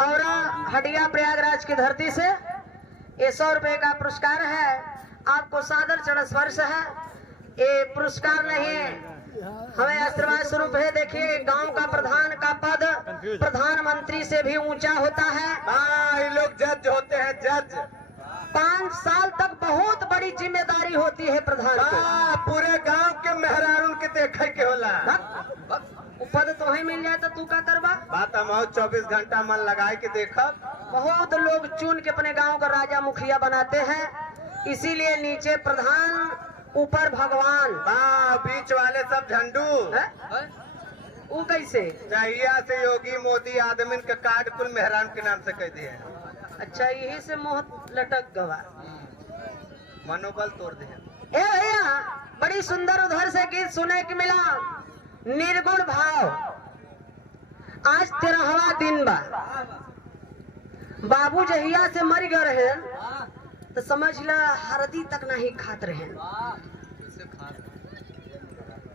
और हटिया प्रयागराज की धरती से ये 100 रुपए का पुरस्कार है। आपको सादर चरण स्पर्श है। ये पुरस्कार नहीं हमें आशीर्वाद स्वरूप है। देखिए गांव का प्रधान का पद प्रधानमंत्री से भी ऊंचा होता है। ये लोग जज होते हैं, जज। 5 साल तक बहुत बड़ी जिम्मेदारी होती है प्रधान को। पूरे गांव के मेहरारू के देखे के होला। पद तो ही मिल जाए तो तू का करवा। बात हम 24 घंटा मन लगाए के देखब। बहुत लोग चुन के अपने गांव का राजा मुखिया बनाते हैं। इसीलिए नीचे प्रधान ऊपर भगवान। बीच वाले सब झंडू। वो कैसे चाहिए से योगी मोदी आदमी के कार्ड कुल मेहरान के नाम से कह दिए। अच्छा यही से मोह लटक गवा, मनोबल तोड़ दिए। ए भैया बड़ी सुंदर उधर से गीत सुने के मिला। निर्गुण भाव। आज 13वां दिन बा। बाबू जहिया से मर गए रहे तो समझ ला हरदी तक नहीं खात रहे।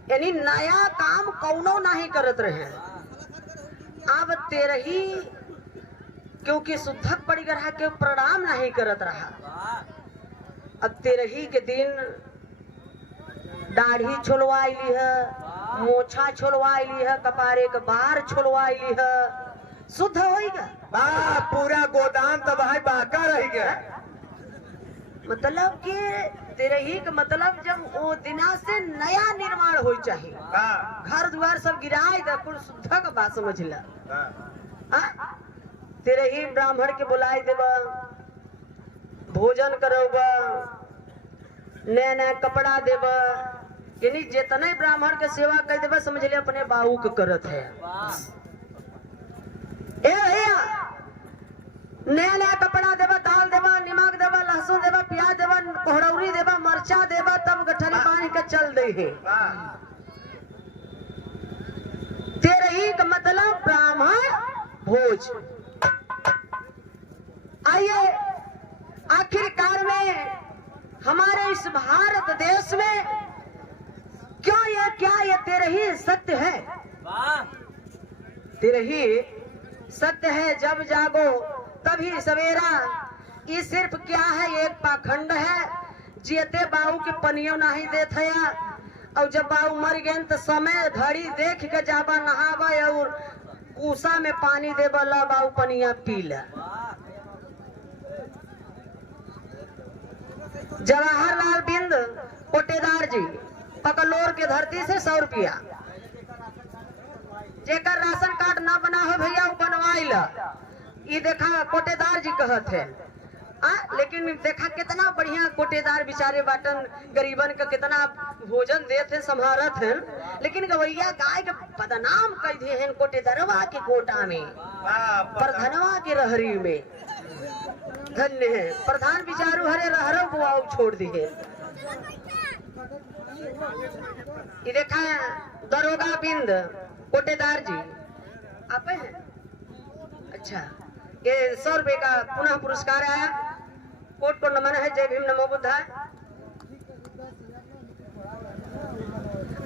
यानी नया काम कौनो नहीं करत रहे। अब 13 क्योंकि शुद्धक पड़ी रहा के प्रणाम नहीं करत रहा। अब 13 के दिन दाढ़ी छोलवाई है, मोछा छोलवाई है, कपारे के बार छोलवाई है। शुद्ध होगा पूरा गोदाम तो भाई बाका रह गया। मतलब कि 13 का मतलब जब वो दिना से नया निर्माण हो चाहिए। घर द्वार सब गिराए कुल शुद्ध का बात समझ ला। 13 ब्राह्मण के बुलाए देवा, भोजन करोगा, नया नया कपड़ा देवा। यानी जितने ब्राह्मण के सेवा कर देवा समझ ले अपने बाबू के करत है। ए भैया नया नया कपड़ा देवा, दाल देवा, नमक देवा, लहसुन देवा, प्याज देवा, कोहड़ौरी देवा, मरचा देवा, तब गठरी बांध के चल दे है। 13 का मतलब ब्राह्मण भोज। आइए आखिरकार में हमारे इस भारत देश में क्यों ये क्या ये 13 सत्य है। 13 सत्य है। जब जागो तभी सवेरा। ये सिर्फ क्या है एक पाखंड है। जियते बाऊ के पनियो नहीं देत है। और जब बाऊ मर गए तो समय घड़ी देख के जाबा नहावा और कूसा में पानी देबा ला बाऊ पनिया पी ला। जवाहरलाल बिंद कोटेदार जी पकलोर के धरती से 100 रुपया। जेकर राशन कार्ड ना बना हो भैया वो बनवाई ला। ये देखा कोटेदार जी कहत है। लेकिन देखा कितना बढ़िया कोटेदार बेचारे बाटन गरीबन का कितना भोजन देते संभारत हैं। लेकिन गवैया गाय के बदनाम कर दिए हैं कोटेदारवा के कोटा में, प्रधानवा के रहरी में। धन्य है प्रधान बिचारू हरे रहरो बुआओ छोड़ दिए। ये देखा दरोगा बिंद कोटेदार जी आप हैं। अच्छा ये 100 रुपए का पुनः पुरस्कार आया। कोट को नमन है। जय भीम नमो बुद्धाय।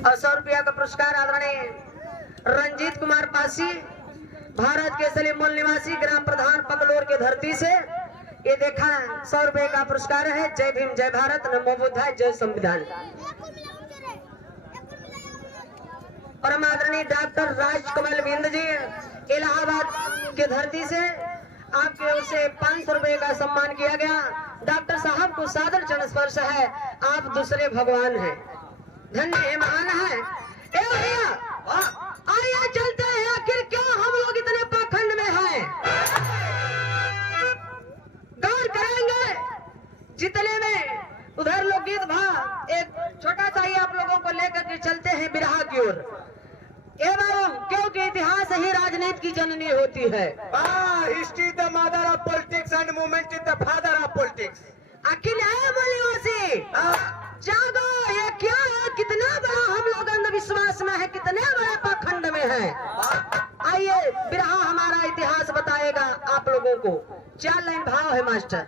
और 100 रुपया का पुरस्कार आदरणीय रंजीत कुमार पासी भारत के सली मूल निवासी ग्राम प्रधान पकलोर के धरती से। ये देखा 100 रुपए का पुरस्कार है। जय भीम जय भारत नमो बुद्धाय जय संविधान। और आदरणीय डॉक्टर राजकमल बिंद जी इलाहाबाद के धरती से आपके ओर से 500 रुपए का सम्मान किया गया। डॉक्टर साहब को सादर चरण स्पर्श है। आप दूसरे भगवान हैं। धन्य है महान है। ए भैया आइए चलते हैं। आखिर क्यों हम लोग इतने पाखंड में हैं। गौर करेंगे जितने में उधर लोग गीत भा एक छोटा सा ही आप लोगों को लेकर के चलते हैं बिरहा की ओर। एवं क्योंकि इतिहास ही राजनीति की जननी होती है। History the mother of politics and movement is the father of politics. अखिल है बोलिवासी जागो। ये क्या है कितना बड़ा हम लोग अंधविश्वास में है, कितने बड़े पाखंड में है। आइए बिरहा हमारा इतिहास बताएगा आप लोगों को। 4 लाइन भाव है मास्टर।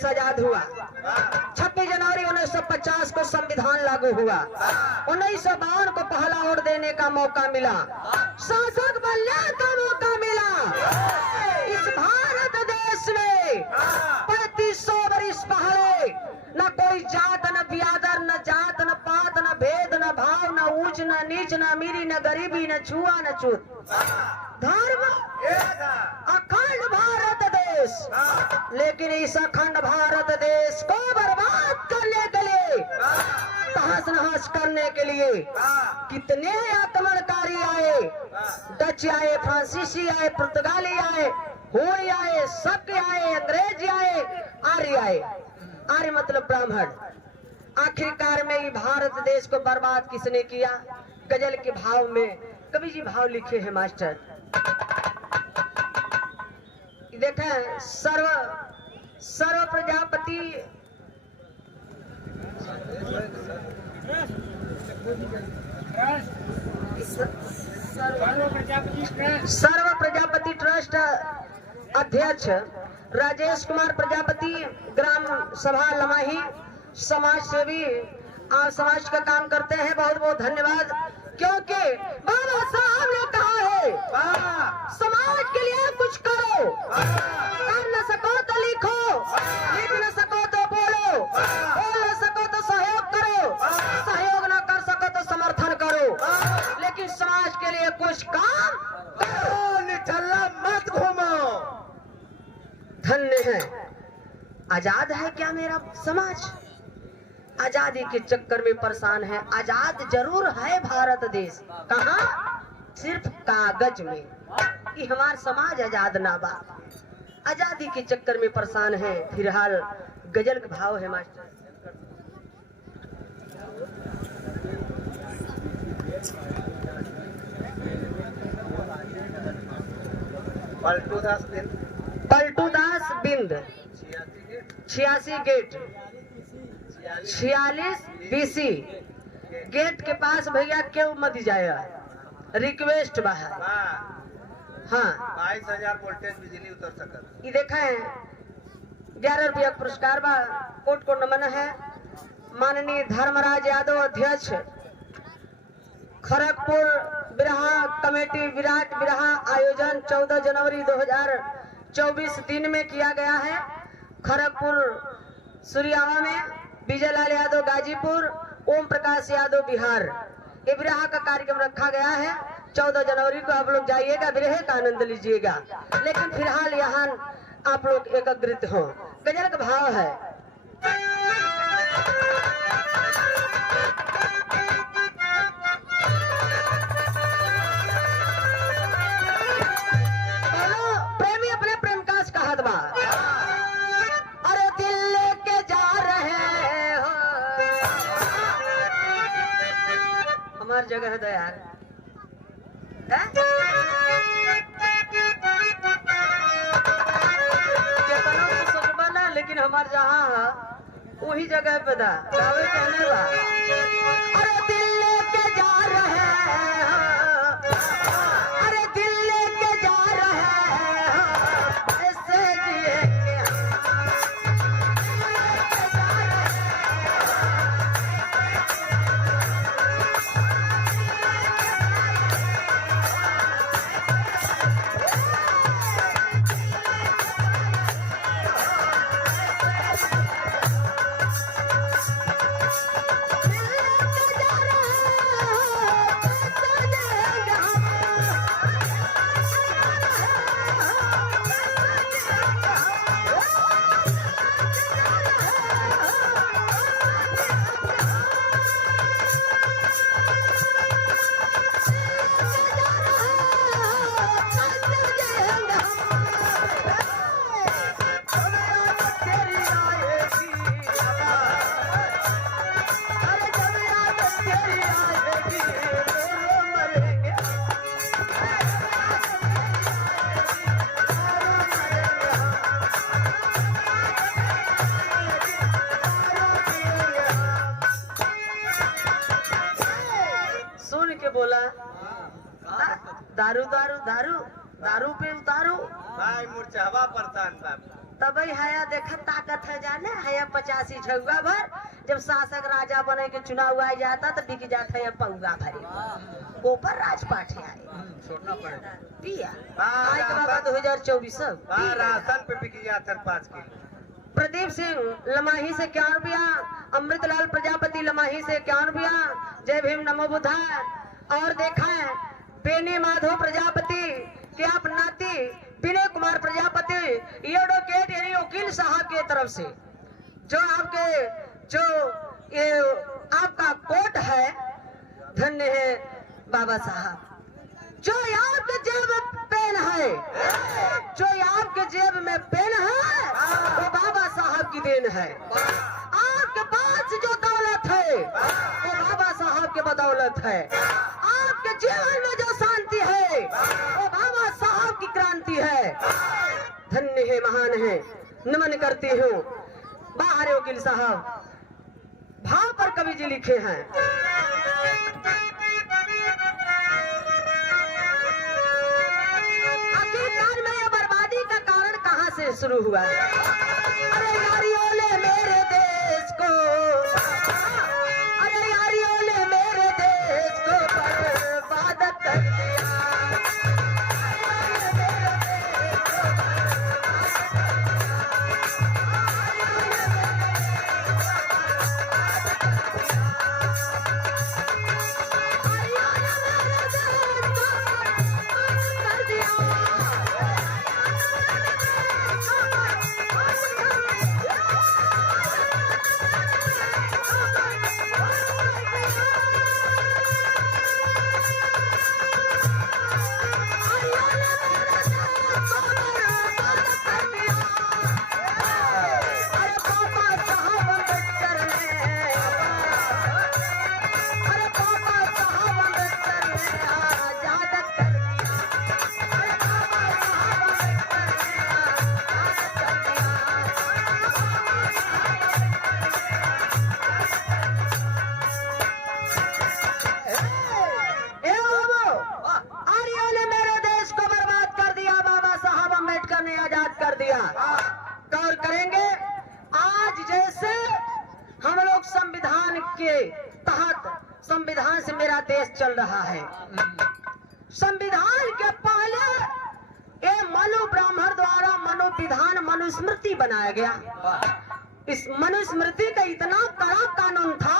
देश आजाद हुआ। 26 जनवरी 1950 को संविधान लागू हुआ। 1952 को पहला वोट देने का मौका मिला, शासक बनने का मौका मिला। इस भारत देश में 3500 वर्ष पहले न कोई जात, न बियादर, न जात, न पात, न भेद, न भाव, न ऊंच, न नीच, न अमीरी, न गरीबी, न छुआ, न छूत, धर्म, अखंड भारत देश। लेकिन इस अखंड भारत देश को बर्बाद करने के लिए, तहस नहस करने के लिए कितने आक्रमणकारी आए। डच आए, फ्रांसीसी आए, पुर्तगाली आए, हुई आए, शक आए, अंग्रेज आए, आर्य आए। आर्य मतलब ब्राह्मण। आखिरकार में ये भारत देश को बर्बाद किसने किया? गजल के भाव में कवि जी भाव लिखे हैं मास्टर। देखें, सर्व प्रजापति सर्व प्रजापति ट्रस्ट अध्यक्ष राजेश कुमार प्रजापति, ग्राम सभा लमाही, समाज सेवी, आप समाज का काम करते हैं। बहुत बहुत धन्यवाद। क्योंकि बाबा साहब ने कहा है समाज के लिए कुछ करो, कर न सको तो लिखो, लिख न सको तो बोलो, बोल न सको तो सहयोग करो, सहयोग न कर सको तो समर्थन करो, लेकिन समाज के लिए कुछ काम करो, निठल्ला मत घूमो। धन्य है। आजाद है क्या मेरा समाज? आजादी के चक्कर में परेशान है। आजाद जरूर है भारत देश, कहाँ? सिर्फ कागज में। कि हमारा समाज आजाद ना बा, आजादी के चक्कर में परेशान है। फिलहाल गजल का भाव है master. Paltudas Bind 86 gate 46 BC gate के पास भैया क्यों मत जाएगा, रिक्वेस्ट बाहर। हाँ, 22,000 वोल्टेज बिजली उतर सकता। ये देखा है 11 रुपया पुरस्कार बा। कोट को नमन है। माननीय धर्मराज यादव अध्यक्ष, खड़गपुर बिरहा कमेटी, विराट बिरहा आयोजन 14 जनवरी 2024 दिन में किया गया है। खड़गपुर सूर्यावा में, विजय लाल यादव गाजीपुर, ओम प्रकाश यादव बिहार। ये बिरहा का कार्यक्रम रखा गया है 14 जनवरी को। आप लोग जाइएगा, बिरहे का आनंद लीजिएगा। लेकिन फिलहाल यहाँ आप लोग एकत्रित हो। गजल का भाव है। प्रेमी अपने प्रेम का कहत बा, अरे दिल लेके जा रहे हो। हमार जगह है तो यार सोचबा, लेकिन हमार जहाँ है वही जगह पे था। कहने बा, अरे दिल लेके जा रहे हो, अरे दिल लेके जा रहे हो, ऐसे जिएंगे दारू दारू दारू दारू पे उतारो भाई मुरचावा परेशान बाप। तबई हया देखा ताकत है जाने हया 85 झुआ भर जब शासक राजा बने के चुनाव आ जाता तो बिक जाता है पौगा भरे ऊपर राजपाट है छोड़ना पड़ेगा पिया हाँ, आज के बाद 2024 हाँ, राशन पे बिक जाता 5 किलो। प्रदीप सिंह लमाही से 51 रुपया, अमृतलाल प्रजापति लमाही से 51 रुपया, जय भीम नमो बुद्धाय। और देखा है बेनी माधव प्रजापति के आप नाती विनय कुमार प्रजापति एडवोकेट यानी वकील साहब के तरफ से जो ये आपका कोट है, धन्य है बाबा साहब। जो आपके जेब में पेन है, जो आपके जेब में पेन है वो बाबा साहब की देन है। आपके पास जो दौलत है वो बाबा साहब के बदौलत है। आपके जीवन में जो शांति है वो बाबा साहब की क्रांति है। धन्य है, महान है, नमन करती हूँ। बाहर वकील साहब भाव पर कवि जी लिखे हैं। आखिरकार में ये बर्बादी का कारण कहाँ से शुरू हुआ? अरे यारियों ने मेरे देश को, अरे यारियों ने मेरे देश को बर्बाद कर दिया। गौर करेंगे आज जैसे हम लोग संविधान के तहत, संविधान से मेरा देश चल रहा है। संविधान के पहले ये मनु ब्राह्मण द्वारा मनोविधान मनुस्मृति बनाया गया। इस मनुस्मृति का इतना कड़ा कानून था,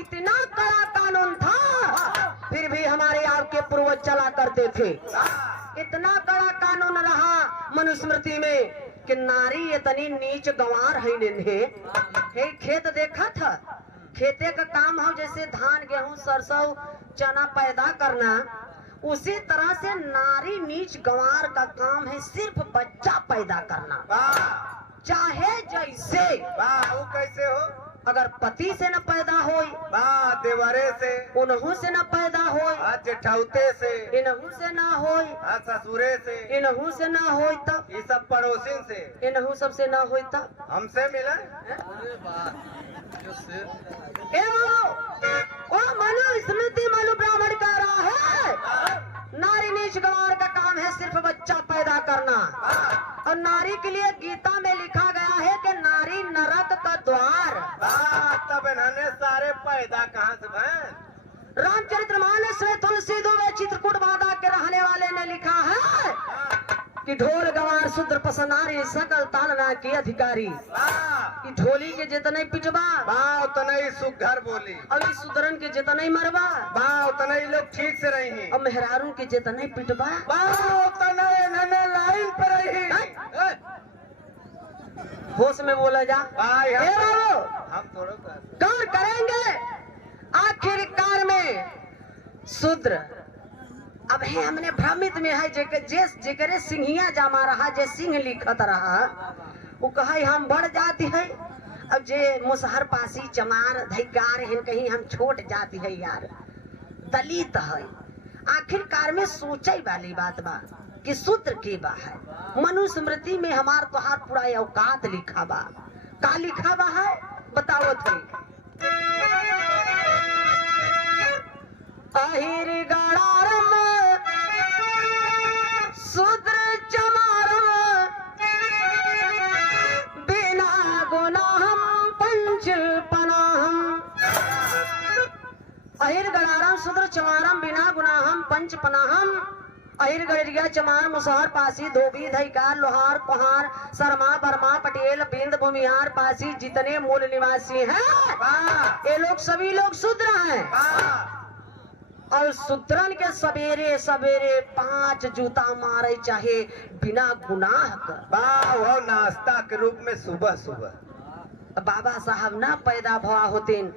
इतना कड़ा कानून था, फिर भी हमारे आपके पूर्वज चला करते थे। इतना कड़ा कानून रहा मनुस्मृति में कि नारी इतनी नीच गंवार है इन्हें। हे खेत देखा था, खेते का काम हो जैसे धान गेहूं सरसों चना पैदा करना, उसी तरह से नारी नीच गंवार का काम है सिर्फ बच्चा पैदा करना। चाहे जैसे वो कैसे हो? अगर पति से न पैदा हो, देवरे से, उन्हों से न पैदा हो, जेठौते से, इन्हों से न हो, ससुरे से, इन्हों से न हो, तब ये सब पड़ोसिन से, इन्हों सबसे न हो, तब हमसे मिला। वो मनुस्मृति मनु ब्राह्मण कह रहा है नारी नीच गंवार का काम है सिर्फ बच्चा पैदा करना। और नारी के लिए गीता में लिखा गया है कि नारी नरक का द्वार। तब इन्होंने सारे पैदा कहाँ से भैं? रामचरितमानस में तुलसी दुबे चित्रकूट बादा के रहने वाले ने लिखा है कि ढोल गंवार शूद्र पसनारी सकल तालना की अधिकारी। कि ढोली के जितने पिटबा उतना ही सुघर बोली, और इस सुधरन के जितने मरबा उतना ही लोग ठीक से रही, और मेहरारू के जितने पिटबा उतना इन्होंने लाइन पर रही। होश में बोला जा। हम थोड़ा गौर करेंगे आखिरकार में शूद्र अब है हमने भ्रमित में है जेकरे सिंहिया जमा रहा, जे सिंह लिखत रहा, वो कहे हम बढ़ जाती है। अब जे मुसहर पासी चमार धैगार है कहीं हम छोट जाती है यार, दलित है। आखिरकार में सोचे वाली बात बा कि सूत्र के बा है। मनुस्मृति में हमार तोहार पूरा औकात लिखा बा। का लिखा बा है बताओ थे। अहिर गड़ारम शूद्र चमारम पंच पनाहम अहिर गड़रिया चमार मुसहर पासी धोबी धईकार लोहार कोहार शर्मा बर्मा पटेल बिंद भूमिहार पासी जितने मूल निवासी हैं ये लोग सभी लोग शूद्र हैं। और शूद्रन के सवेरे सवेरे 5 जूता मारे चाहे बिना गुनाह कर। वो नाश्ता के रूप में सुबह सुबह बाबा साहब ना पैदा भवा होतेन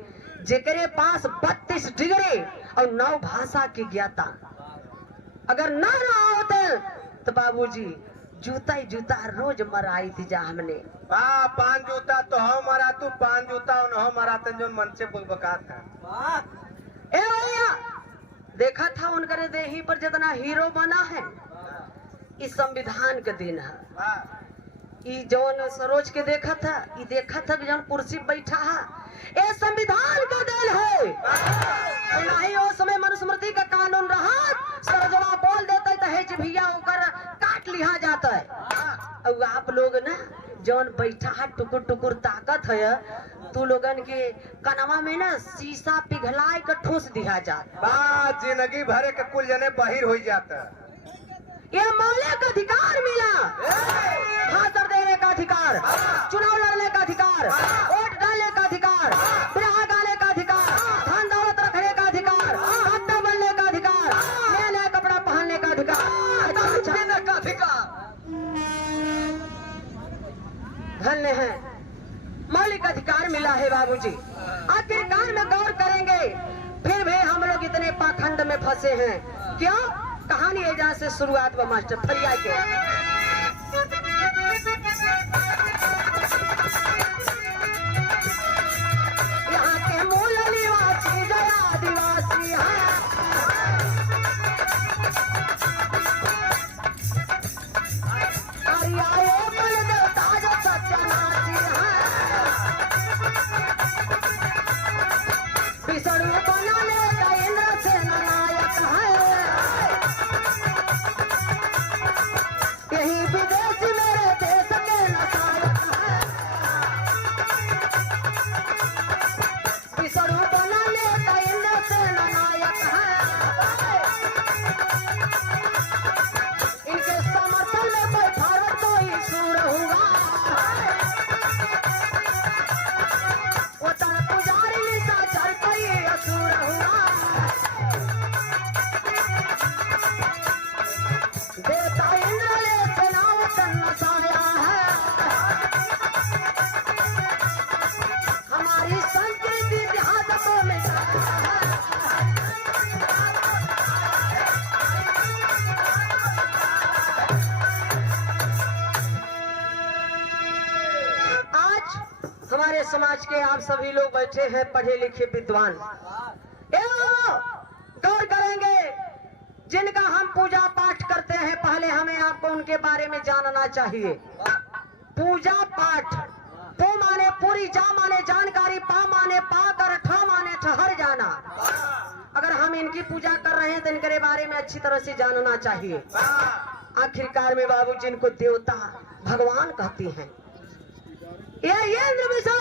जेकरे पास 32 डिग्री और 9 भाषा की ज्ञाता अगर ना होते तो बाबूजी जूता ही जूता रोज मराई थी जा हमने। 5 जूता तो हम मरा तू 5 जूता और हम मरा जो मन से बकात है। ए भैया देखा था उनके देही पर जितना हीरो बना है इस संविधान के दिन है। ई जौन सरोज के देखा था ई देखा था जौन कुर्सी बैठा है ये संविधान का देन है। नहीं वो समय मनुस्मृति का कानून रहा सरोजवा बोल देते तो हेज भैया होकर काट लिया जाता है। और आप लोग ना जौन बैठा है टुकुर टुकुर ताकत है तू लोगन के कनवा में ना शीशा पिघलाए का ठूस दिया जाता। जिंदगी भरे के कुल जने बाहिर हो जाता। ये मौलिक अधिकार मिला, भाषण देने का अधिकार, चुनाव लड़ने का अधिकार, वोट डालने का अधिकार, बिरहा गाने का अधिकार, धन दौलत रखने का अधिकार, डॉक्टर बनने का अधिकार, नया नया कपड़ा पहनने का अधिकार, देने का अधिकार। धन्य है मौलिक अधिकार मिला है बाबूजी। आखिरकार में गौर करेंगे फिर भी हम लोग इतने पाखंड में फंसे हैं क्यों? कहानी एजा से शुरुआत हुआ मास्टर फरिया के। यहाँ के मूल निवासी जया आदिवासी हैं। आर्याए बल देवता जो सत्यानाशी हैं। विष्णु बनाने का इंद्र से नायक है। यही विदेश मेरे देश के नायक है। विष्णु बनाने का इंद्र से नायक है। इनके समर्थन में कोई भारत तो ही सूर हुआ। वो तन पुजारी निशा चल कोई असुर हुआ। देवता इंद्र ले नाम तन्नसाया है। हमारी संस्कृति इतिहास को मिटाया है। आज हमारे समाज के आप सभी लोग बैठे हैं पढ़े लिखे विद्वान। गौर करेंगे जिनका हम पूजा पाठ करते हैं पहले हमें आपको उनके बारे में जानना चाहिए। पूजा पाठ पो माने पूरी, जा माने जानकारी, पा माने पाकर, ठा माने ठहर जाना। अगर हम इनकी पूजा कर रहे हैं तो इनके बारे में अच्छी तरह से जानना चाहिए। आखिरकार में बाबू जिनको देवता भगवान कहती हैं ये निर्विशो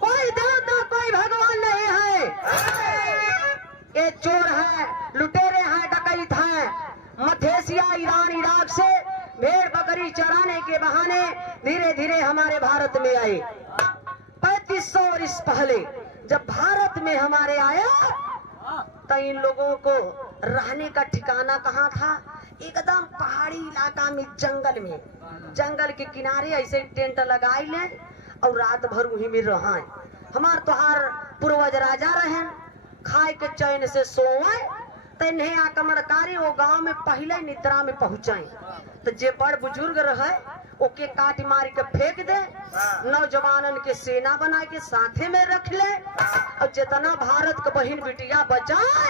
कोई देवता कोई भगवान नहीं है। ये चोर है, लुटेरे हैं, डकैत हैं, मध्य एशिया ईरान इराक से भेड़ बकरी चराने के बहाने धीरे धीरे हमारे भारत में आए। 3500 वर्ष पहले जब भारत में हमारे आया तो इन लोगों को रहने का ठिकाना कहाँ था? एकदम पहाड़ी इलाका में, जंगल में, जंगल के किनारे ऐसे टेंट लगाए ले और रात भर वहीं में रहा। हमार तोहार पूर्वज राजा रहे, खाए के चैन से सोए तन्हे आक्रमणकारी वो गांव में पहले निद्रा में पहुंचे तो जे बड़ बुजुर्ग रहे ओके काट मार के फेंक दे, नौजवानन के सेना बना के साथे में रख ले और जितना भारत के बहन बिटिया बचाए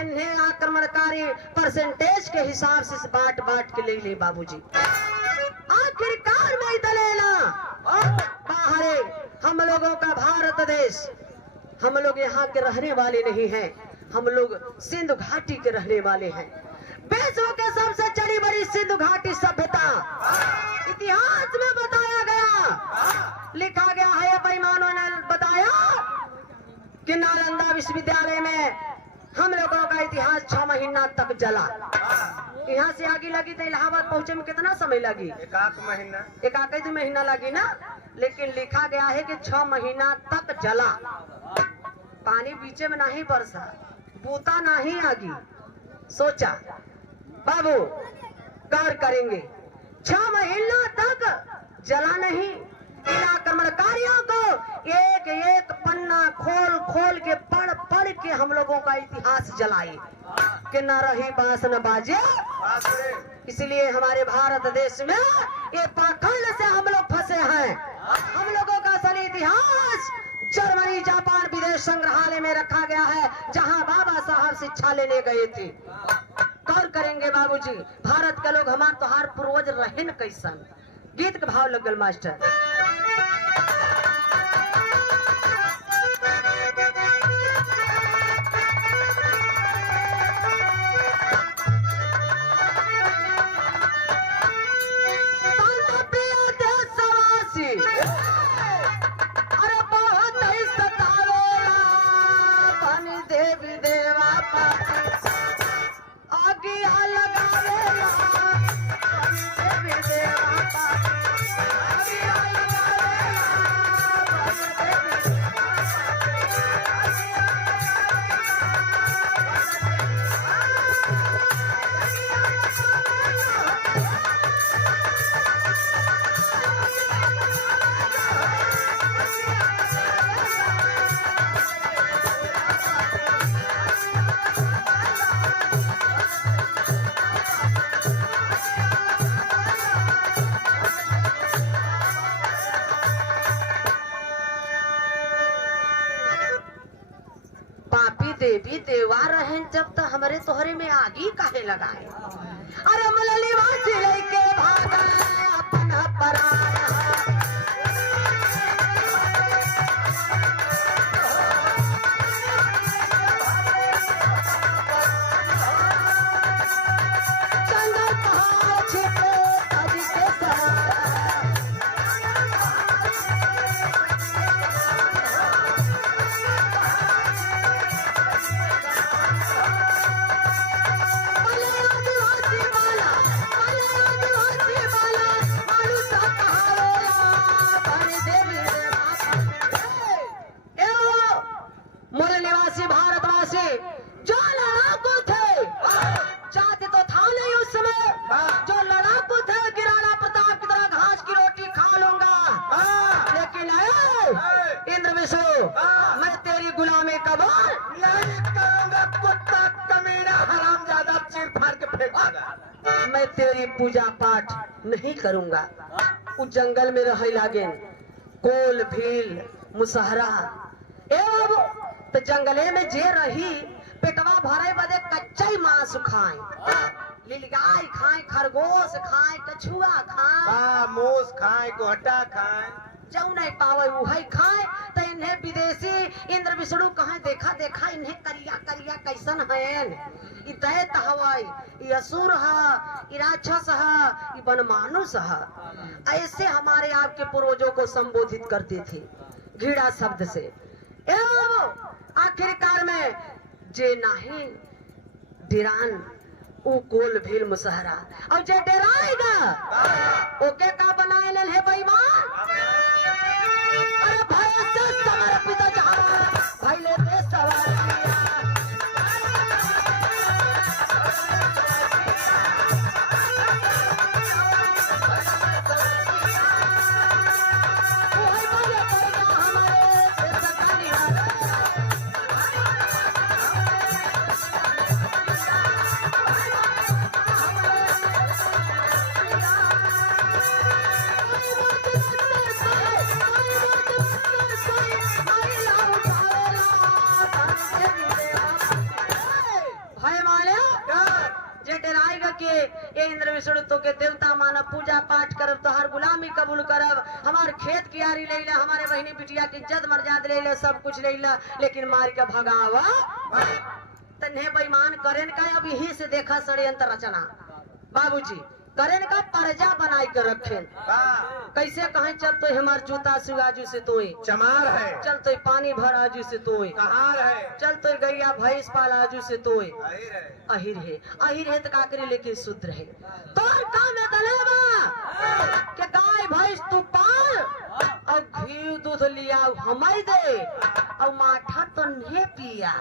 इन्हें आक्रमणकारी परसेंटेज के हिसाब से बांट बांट के ले ले बाबूजी। आखिरकार में इतने ना बाहरे हम लोगों का भारत देश, हम लोग यहाँ के रहने वाले नहीं हैं, हम लोग सिंधु घाटी के रहने वाले हैं। विश्व के सबसे बड़ी बड़ी सिंधु घाटी सभ्यता इतिहास में बताया गया, लिखा गया है। बेईमानों ने बताया कि नालंदा विश्वविद्यालय में हम लोगों का का इतिहास 6 महीना तक जला। यहाँ से आगे लगी तो इलाहाबाद पहुंचे में कितना समय लगी? एक आध महीना। एक आध महीना लगी ना, लेकिन लिखा गया है कि 6 महीना तक जला। पानी बीचे में नहीं बरसा, बूता नहीं आगी। सोचा बाबू गौर करेंगे, 6 महीना तक जला नहीं। इन आक्रमणकारियों को एक एक पन्ना खोल खोल के पढ़ पढ़ के हम लोगों का इतिहास जलाए कि न रही बांस न बाजे। इसलिए हमारे भारत देश में ये पाखंड से हम लोग फंसे हैं। हम लोगों का असली इतिहास जर्मनी जापान विदेश संग्रहालय में रखा गया है, जहां बाबा साहब शिक्षा लेने गए थे। गौर करेंगे बाबूजी, भारत के लोग हमार तोहार पूर्वज रहन कैसन। गीत का भाव लगल मास्टर। अरे बहुत ही सतावेला पानी देवी देवा आगिया लगावेला पानी देवी देवा आगिया लगावेला पानी देवी देवी देवा रहन जब तक हमारे तोहरे में आगी काहे लगाए। अरे मलली वासी लेके भागा अपना पराया। जंगल पहाड़ छिपे तज के सहारा। मैं तेरी गुलामी कबूल नहीं करूंगा, कुत्ता कमीना हरामजादा चीर फाड़ के फेंकेगा। मैं तेरी पूजा पाठ नहीं करूंगा। उस जंगल में रह लागे कोल भील मुसहरा ए बाबू, तो जंगले में जे रही पेटवा भरे बदे कच्चा मांस खाए, लीलगाय खाए, खरगोश खाए, कछुआ खाए, मूस खाए, गोहटा खाए, जऊ नहीं पावे वही खाए। तो इन्हें विदेशी इंद्र विष्णु कहे देखा देखा इन्हें करिया करिया कैसन है। दैत हवाई, ये असुर है, ये राक्षस है, ये बनमानुष है। ऐसे हमारे आपके पूर्वजों को संबोधित करते थे घृणा शब्द से। आखिरकार में जे नहीं डिरान उ कोल भील मुसहरा और जे डराएगा ओके का बनाए ले है बेईमान। अरे भाई से समर्पित जहां भाई ले दे सवारिया। इंद्र विष्णु तो के देवता मानव पूजा पाठ करब, तोहार गुलामी कबूल करब, हमार खेत कियारी ले ला, हमारे बहनी बिटिया की इज्जत मर्याद ले ला, सब कुछ ले ला, लेकिन मार के भगावा तन्हे बेईमान करेन का। अब यही से देखा षड्यंत्र रचना। बाबूजी करेन का पर्जा बनाई कर रखे। कैसे कहें चल तो हमार जूता सुआजू से तोए, चमार है, चल तो पानी भर आजू से तोए, कहार है, चल तो गैया भैंस पाल आजू से तोए। अहिर है, अहिर है तो का करे लेकिन शुद्ध रहे। तोर काम है दलेवा के गाय भैंस तू पाल और घी दूध लिया हमारी दे और माठा तो नहीं पिया।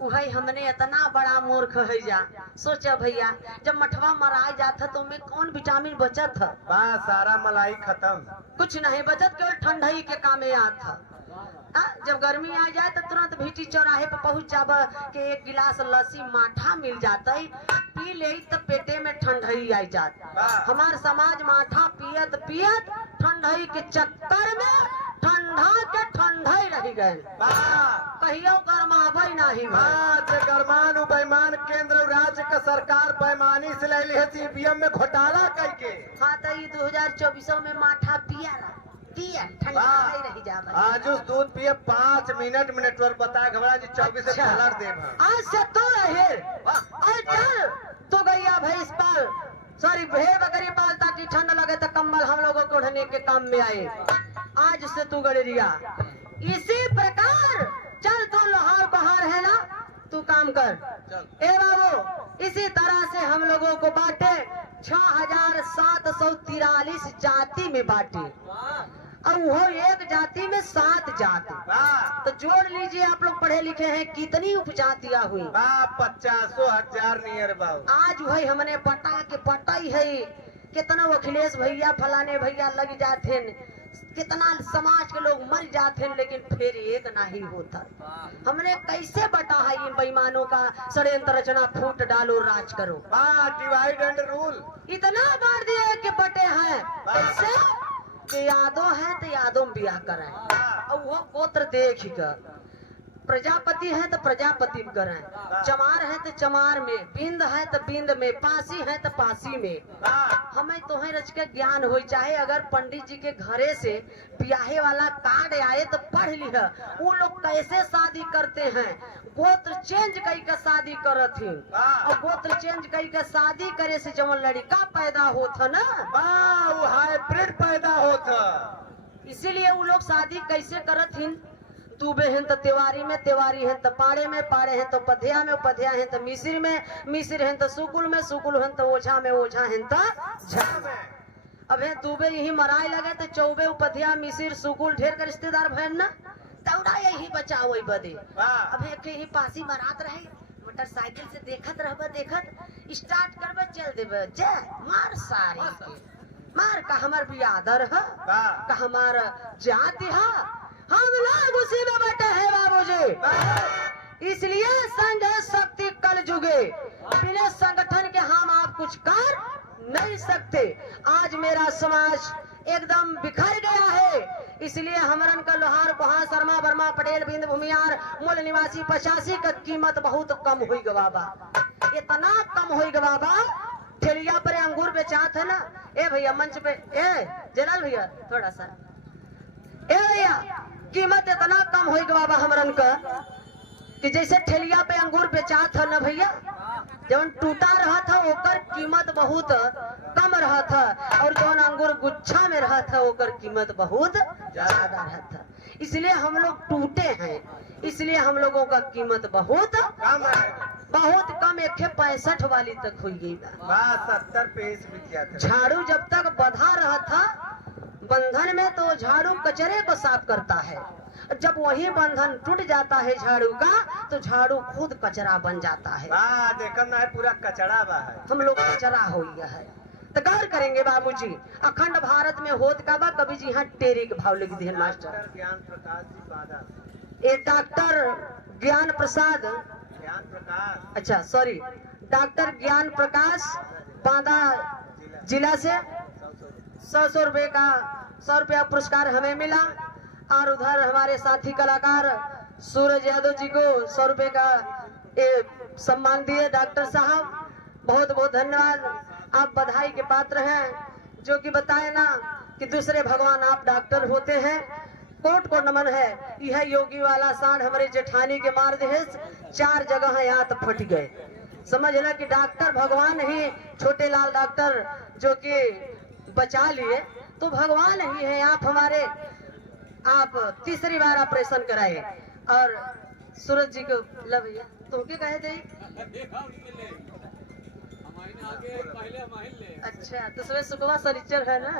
वही हमने इतना बड़ा मूर्ख है जा। सोचा भैया जब मठवा मरा जाता तो में कौन विटामिन बचत था? बस सारा मलाई खत्म, कुछ नहीं बचत, केवल ठंडाई के कामे आता। जब गर्मी आ जाए तो तुरंत भीटी चौराहे पर पहुंच जाब के एक गिलास लस्सी माठा मिल जाता है, पी ले तो पेटे में ठंडाई आ जाता। हमार समाज माठा पियत पियत ठंडाई के चक्कर में ठंडा के ठंडाई रह गए, कहियो गरमाबे नहीं। गरमान बेईमान केंद्र राज्य का सरकार बेईमानी से ले ली है सीपीएम में घोटाला करके। हाँ तो ये 2024 में माठा पिया ठंडा रही जा। आज उस दूध पिए 5 मिनट में नेटवर्क बताए घबरा जी 24 डॉलर दे। आज से तो रहे चल तो गैया भैंस पाल, सॉरी भेड़ बकरी पाल ताकि ठंड लगे तो कंबल हम लोगों को ओढ़ने के काम में आए। आज से तू गड़ेरिया इसी प्रकार चल, तू लोहार बहार है ना, तू काम कर। ए बाबू इसी तरह से हम लोगों को बांटे 6743 जाति में बांटे और वो एक जाति में 7 जाति। तो जोड़ लीजिए आप लोग पढ़े लिखे हैं कितनी उपजातियां हुई? 50,000 नियर बाबू। आज वही हमने पटा के पटाई है, कितना अखिलेश भैया फलाने भैया लग जाते, कितना समाज के लोग मर जाते, लेकिन फिर एक नहीं होता। हमने कैसे बटा है इन बेईमानों का षड्यंत्र रचना, फूट डालो राज करो, डिवाइड एंड रूल। इतना बांट दिया कि बटे हैं कैसे कि यादों है तो यादों में ब्याह करें और वो गोत्र देख कर, प्रजापति है तो प्रजापति में करें, चमार है तो चमार में, बिंद है तो बिंद में, पासी है तो पासी में। हमें तो है रच के ज्ञान हो, चाहे अगर पंडित जी के घरे से ब्याहे वाला कार्ड आए तो पढ़ लिया वो लोग कैसे शादी करते हैं। गोत्र चेंज कई का शादी करत ही और गोत्र चेंज कई का शादी करे से जब लड़का पैदा होता ना वो हाइब्रिड पैदा होता। इसीलिए वो लोग शादी कैसे करत ही, दूबे हैं तो तिवारी में, तिवारी हैं तो पाड़े में, पाड़े हैं तो पधिया में, पधिया हैं तो मिसिर में, मिसिर हैं तो सुकुल में, सुकुल हैं तो ओझा में, ओझा हैं तो झा में। अब है दूबे यही मराए लगे तो चौबे उपधिया मिसिर सुकुल ढेर का रिश्तेदार भैन ना दौड़ा यही बचाओ वही बदे। अब है यही पासी मरात रहे, मोटरसाइकिल से देखत रहबे, देखत स्टार्ट करबे, चल देबे जे मार सारी के मार का हमार बियादर है का हमार जाति है, हम लोग उसी में बैठे हैं बाबूजी। इसलिए संघ शक्ति कल जुगे, बिना संगठन के हम आप कुछ कर नहीं सकते। आज मेरा समाज एकदम बिखर गया है, इसलिए हमरन का लोहार बहा शर्मा वर्मा पटेल बिंद भूमियार मूल निवासी 85 का कीमत बहुत कम हुई गवाबा, इतना कम हुई गवाबा। ठेलिया पर अंगूर बेचात है ना, ए भैया मंच पे, ए जनरल भैया थोड़ा सा, ए भैया कीमत इतना कम हो गया बाबा हमरन का कि जैसे ठेलिया पे अंगूर बेचात है ना भैया, जब टूटा रहा था ओकर कीमत बहुत कम रहा था और जौन अंगूर गुच्छा में रहा था ओकर कीमत बहुत ज्यादा रहा था। इसलिए हम लोग टूटे हैं, इसलिए हम लोगों का कीमत बहुत कम है, बहुत कम, 165 वाली तक हुई गई। 70 पैसे बिकिया था। झाड़ू जब तक बंधा रहा था बंधन में तो झाड़ू कचरे को साफ करता है, जब वही बंधन टूट जाता है झाड़ू का तो झाड़ू खुद कचरा बन जाता है। देखम ना है पूरा कचरा बा है, हम लोग कचरा हो गया है। तो गौर करेंगे बाबूजी, अखंड भारत में होत का बा, कभी जी यहाँ टेरे के भाव लिख दिए मास्टर। ज्ञान प्रकाश जी बादा, ये डॉक्टर ज्ञान प्रसाद, ज्ञान प्रकाश, अच्छा सॉरी, डॉक्टर ज्ञान प्रकाश बांदा जिला से 100 रुपए का 100 रुपया पुरस्कार हमें मिला। और उधर हमारे साथी कलाकार सूरज यादव जी को 100 रुपए का सम्मान दिए डॉक्टर साहब, बहुत बहुत धन्यवाद। आप बधाई के पात्र हैं, जो कि बताए ना कि दूसरे भगवान आप डॉक्टर होते हैं। कोट को नमन है, यह योगी वाला सांड हमारे जेठानी के मार दे, 4 जगह यहाँ तो फट गए। समझना कि डॉक्टर भगवान ही, छोटे लाल डॉक्टर जो कि बचा लिए, तो भगवान ही है। आप हमारे, आप तीसरी बार ऑपरेशन कराए और सूरज जी को ला भैया तुम क्या कहे थे? अच्छा तो सुबह सुखवा सरिचर है ना।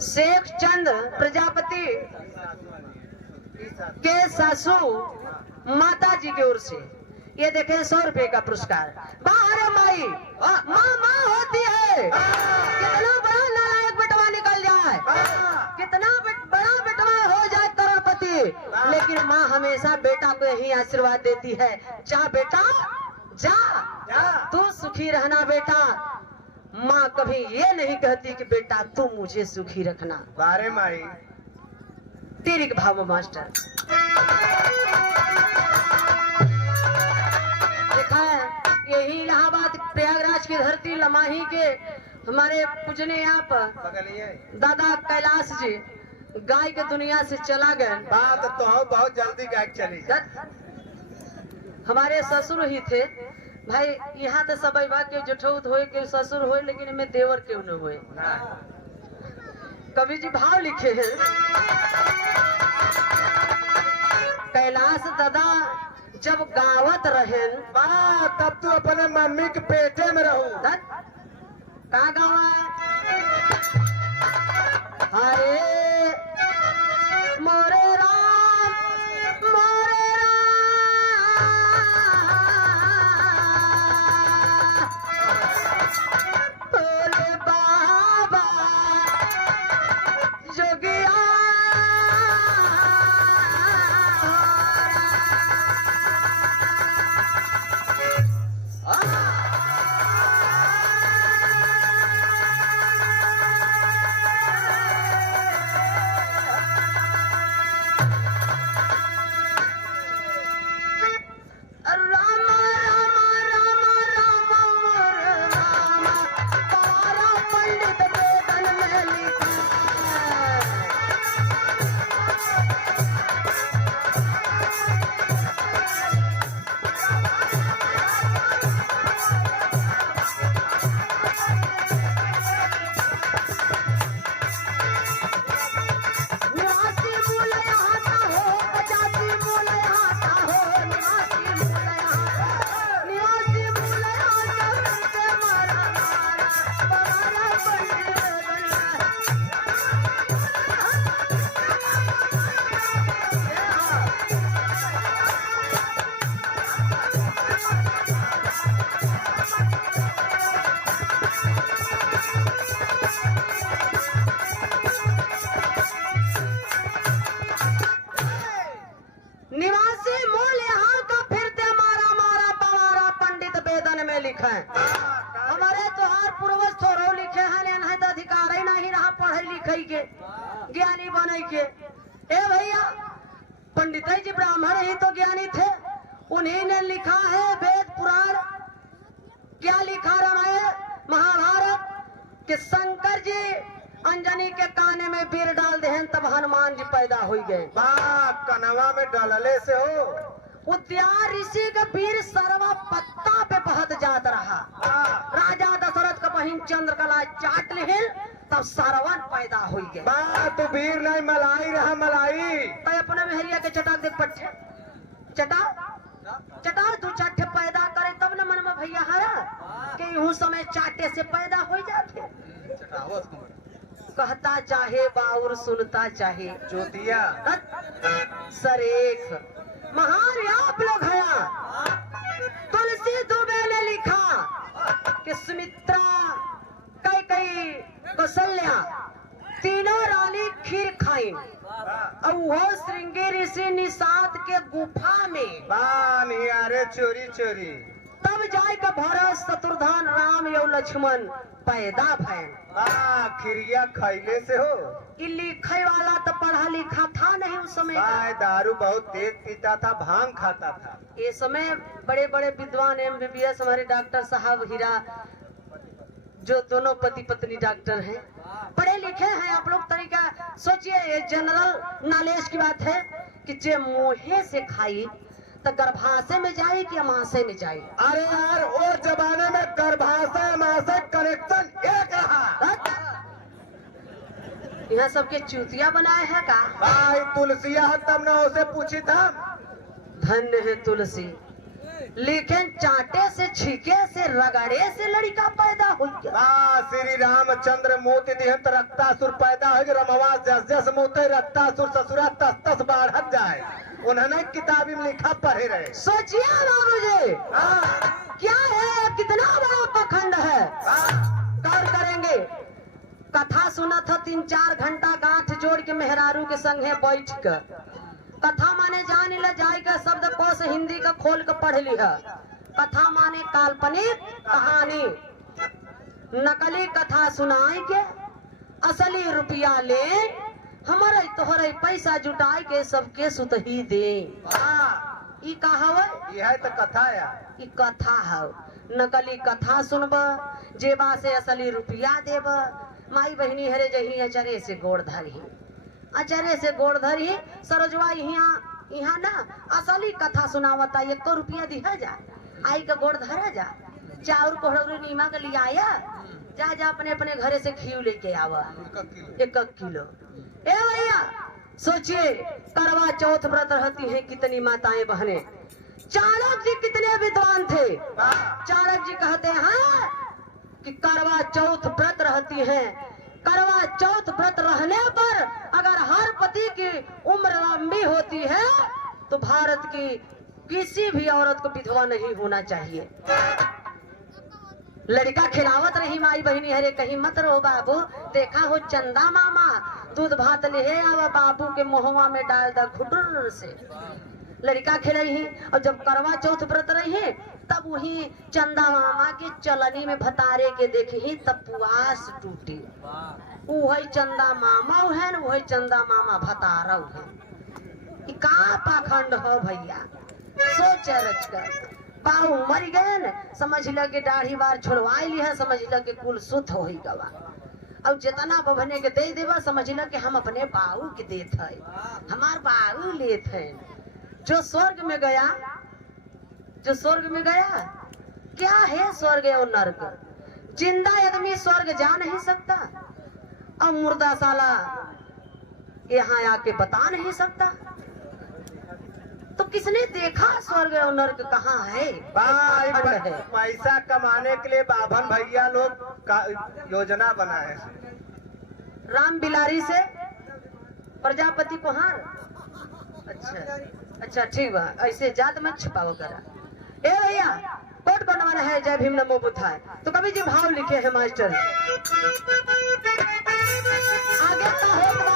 शेख चंद प्रजापति के सासू माता जी की ओर से ये देखें 100 रुपए का पुरस्कार। बाहर माई माँ होती है, कितना बड़ा नालायक बेटवा निकल जाए, कितना बड़ा बेटवा हो जाए करोड़पति, लेकिन माँ हमेशा बेटा को यही आशीर्वाद देती है, जा बेटा जा, तू सुखी रहना बेटा। माँ कभी ये नहीं कहती कि बेटा तू मुझे सुखी रखना। बारे माई तेरी भाव मास्टर देखा है, यही इलाहाबाद प्रयागराज की धरती लमाही के हमारे पूजने आप दादा कैलाश जी गाय के दुनिया से चला गए। बात तो बहुत जल्दी गाय चली। हमारे ससुर ही थे भाई, यहाँ तो सब बात के जठौत होए के ससुर होए, लेकिन इनमें देवर क्यों न होए। कवि जी भाव लिखे हैं, कैलाश दादा जब गावत रहे तब तू अपने मम्मी के पेटे में रहू। का गावा अरे मोरे राम मोरे राम बोले बाबा जोगिया लिखा है। हमारे तोहार पूर्वज थोड़ो लिखे हैं, नहीं तो अधिकार ही नहीं रहा पढ़े लिखे के ज्ञानी बने के। ए भैया पंडित जी ब्राह्मण ही तो ज्ञानी थे, उन्हीं ने लिखा है वेद पुराण, क्या लिखा रामायण महाभारत कि शंकर जी अंजनी के काने में बीर डाल दे तब हनुमान जी पैदा हो गए। कनवा में डालले से हो उद्यान ऋषि का वीर सरवा पत्ता पे बहत जात रहा। राजा दशरथ का बहिन चंद्रकला चाट लिहिल तब सरवन पैदा हो गए। तो वीर नहीं मलाई रहा मलाई तो अपने मेहरिया के चटाक दे पट्टे चटा चटा तू चाटे पैदा करे तब न मन में भैया हरा कि यूं समय चाटे से पैदा हो जाते। कहता चाहे बाउर सुनता चाहे ज्योतिया सरेख महान आप लोग हया। तुलसी दुबे ने लिखा कि सुमित्रा कैकेयी कौशल्या तीनों रानी खीर खाई और वो श्रृंगी ऋषि निषाद के गुफा में अरे चोरी चोरी तब जाए का भरत शत्रुघ्न राम यो लक्ष्मण पैदा भय। खिरिया खैले से हो कि लिखे वाला तो पढ़ा लिखा था नहीं उस समय। दारू बहुत तेज पीता था, भांग खाता था। ये समय बड़े बड़े विद्वान MBBS हमारे डॉक्टर साहब हीरा जो दोनों पति पत्नी डॉक्टर हैं, पढ़े लिखे हैं आप लोग। तरीका सोचिए, ये जनरल नॉलेज की बात है कि जे मुंहे से खाई तो गर्भाशय में जाए कि अमाशय में जाए। अरे यार वो जमाने में गर्भाशय अमाशय कनेक्शन एक रहा। यहाँ सबके चूतिया बनाए हैं का? भाई तुलसिया तब न उसे पूछी था। धन्य है तुलसी, लेकिन चाटे से छीके से रगड़े से लड़का पैदा हो गया। श्री रामचंद्र मोती दिहंत रक्तासुर पैदा हो गया। रमवा जस जस मोते रक्तासुर ससुरा तस तस बढ़त जाए। उन्होंने किताबी में लिखा पढ़े रहे। सोचिए बाबू जी, क्या है, कितना बड़ा पखंड है। गौर करेंगे, कथा सुना था 3-4 घंटा गांठ जोड़ के मेहरारू के संग है बैठ कर। कथा माने जाने ला जाएगा, शब्द कोश हिंदी का खोल कर पढ़ लिया। कथा माने काल्पनिक कहानी, नकली कथा सुनाए के असली रुपया ले, हमारे तोहरे पैसा जुटाए के सबके सुतही दे। ई कहावत यह तो कथा है। ई कथा है। नकली कथा सुनब, जेबा से असली रुपया देब। माई बहनी हरे जही अचरे से गोड़ धरी, अचरे से गोड़ धरी। सरोजवा यहाँ ना असली कथा सुनावता, 1 रुपया दिया जा, आई का गोड़ धरा जा, चाउर कोहड़ौरी नीमा के लिया आया, जा जा अपने अपने घरे से घी लेके आवा 1 किलो। ए भैया सोचिए, करवा चौथ व्रत रहती है कितनी माताएं बहने। चाणक्य जी कितने विद्वान थे। चाणक्य जी कहते हैं कि करवा चौथ व्रत रहती है। करवा चौथ व्रत रहने पर अगर हर पति की उम्र लंबी होती है तो भारत की किसी भी औरत को विधवा नहीं होना चाहिए। लड़का खिलावत रही माई बहनी हरे, कहीं मत रो बाबू, देखा हो चंदा मामा दूध भात ले आवा बाबू के मुहवा में डाल दा घुटुर से। लड़का खिलाई, और जब करवा चौथ व्रत रही तब वही चंदा मामा के चलनी में भतारे के देखी तब पुआस टूटी। वही चंदा मामा है, वही चंदा मामा भतारा है। का पाखंड हो भैया, सोच रच कर। बाऊ मर गए न, समझ ल के दाढ़ी बार छोड़वाई ली है, समझ ल के कुल सुत हो ही गवा। अब जितना बभने के दे देवा, समझ ल के हम अपने बाऊ के देत है, हमार बाऊ लेत है। जो स्वर्ग में गया, जो स्वर्ग में गया, क्या है स्वर्ग और नर्क? जिंदा आदमी स्वर्ग जा नहीं सकता, अब मुर्दा साला यहाँ आके बता नहीं सकता। तो किसने देखा स्वर्ग और नर्क कहाँ है? भाई है। पैसा कमाने के लिए बाभन भैया लोग योजना बनाए। राम बिलारी से प्रजापति को हार। अच्छा अच्छा ठीक बा, ऐसे जात मत छिपाओ करा। ए भैया कोट बनवाना है, जय भीम नमो बुद्धाय। तो कभी जी भाव लिखे हैं मास्टर, आगे का होगा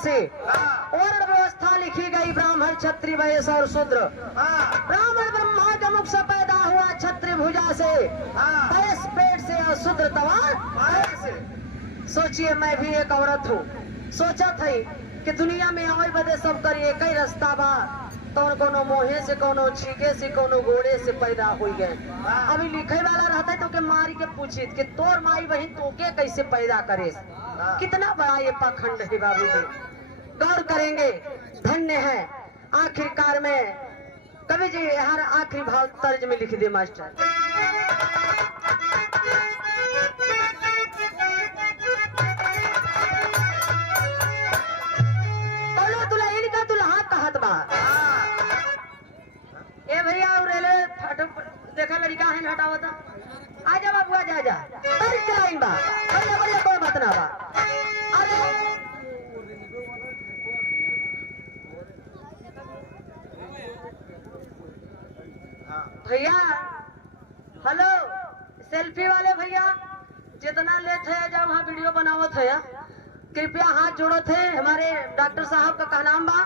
से और व्यवस्था लिखी गई, ब्राह्मण क्षत्रिय वैश्य और शूद्र। ब्राह्मण ब्रह्मा के मुख से पैदा हुआ, क्षत्रिय भुजा से, वैश्य पेट से और शूद्र तवार से। सोचिए मैं भी एक औरत हूँ, सोचा था कि दुनिया में और बदे सब कर एक ही रास्ता बा, तो कोनो मोहे से, कोनो छीके से, कोनो घोड़े से पैदा हो गए। अभी लिखे वाला रहता है तो के मारी के पूछित कि तोर माई बहन तोके कैसे पैदा करे। कितना बड़ा ये पाखंड है बाबूजी। गौर करेंगे, धन्य है। आखिरकार में कवि जी हर आखिरी भाव तर्ज में लिख दे मास्टर। बोलो तुला इनका दुल्हा कहत बा। ए भैया रेलवे फाटक देखा लड़का है हटावता। आजा बाबू आजा आजा तर्ज के लाइन बा। बढ़िया बढ़िया कोई बात ना बा। अरे भैया हेलो सेल्फी वाले भैया जितना लेट है जब वहाँ वीडियो बनावत है कृपया हाथ जोड़ो थे। हमारे डॉक्टर साहब का कहना बा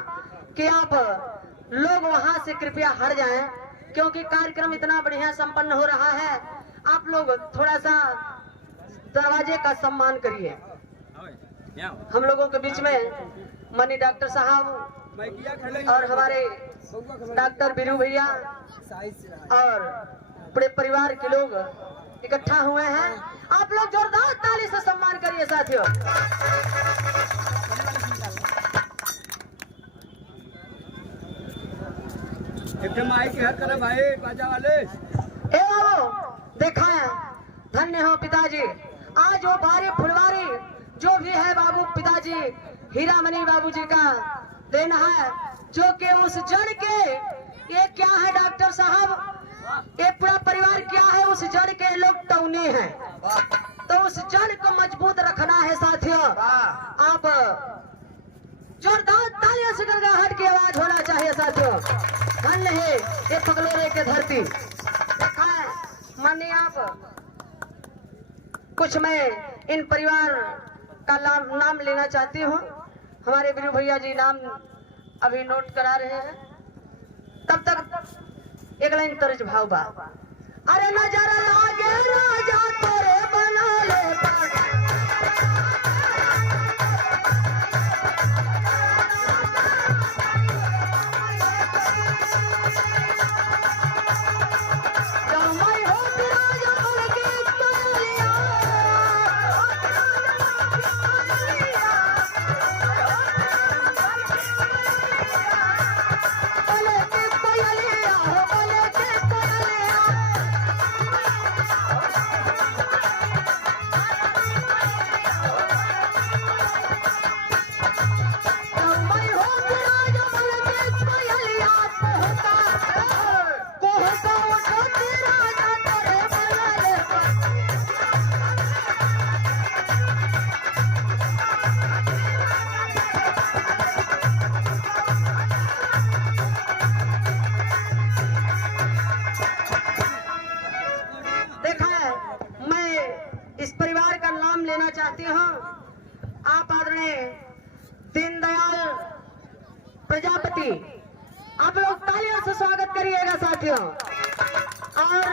कि आप लोग वहाँ से कृपया हट जाएं क्योंकि कार्यक्रम इतना बढ़िया संपन्न हो रहा है। आप लोग थोड़ा सा दरवाजे का सम्मान करिए। हम लोगों के बीच में माननीय डॉक्टर साहब और हमारे डॉक्टर बीरू भैया और पूरे परिवार के लोग इकट्ठा हुए हैं। आप लोग जोरदार ताली से सम्मान करिए साथियों। भाई बाजा वाले ए बाबू देखा है, धन्य हो पिताजी। आज वो बारी फुलवारी जो भी है बाबू पिताजी हीरामणि बाबू जी का देना है, जो कि उस जड़ के ये क्या है डॉक्टर साहब, ये पूरा परिवार क्या है, उस जड़ के लोग टौनी हैं। तो उस जड़ को मजबूत रखना है साथियों। आप जोरदार तालियां से गड़गड़ाहट की आवाज होना चाहिए साथियों। धन्य है ये पगलोरे के धरती। मानिए आप कुछ मैं इन परिवार का नाम लेना चाहती हूँ। हमारे बीरू भैया जी नाम अभी नोट करा रहे हैं। तब तक एक लाइन तर्ज भाव बा। अरे नजर लागे राजा तोरे बना ले चाहती हूँ। आप आदरणीय दीनदयाल प्रजापति, आप लोग तालियों से स्वागत करिएगा साथियों। और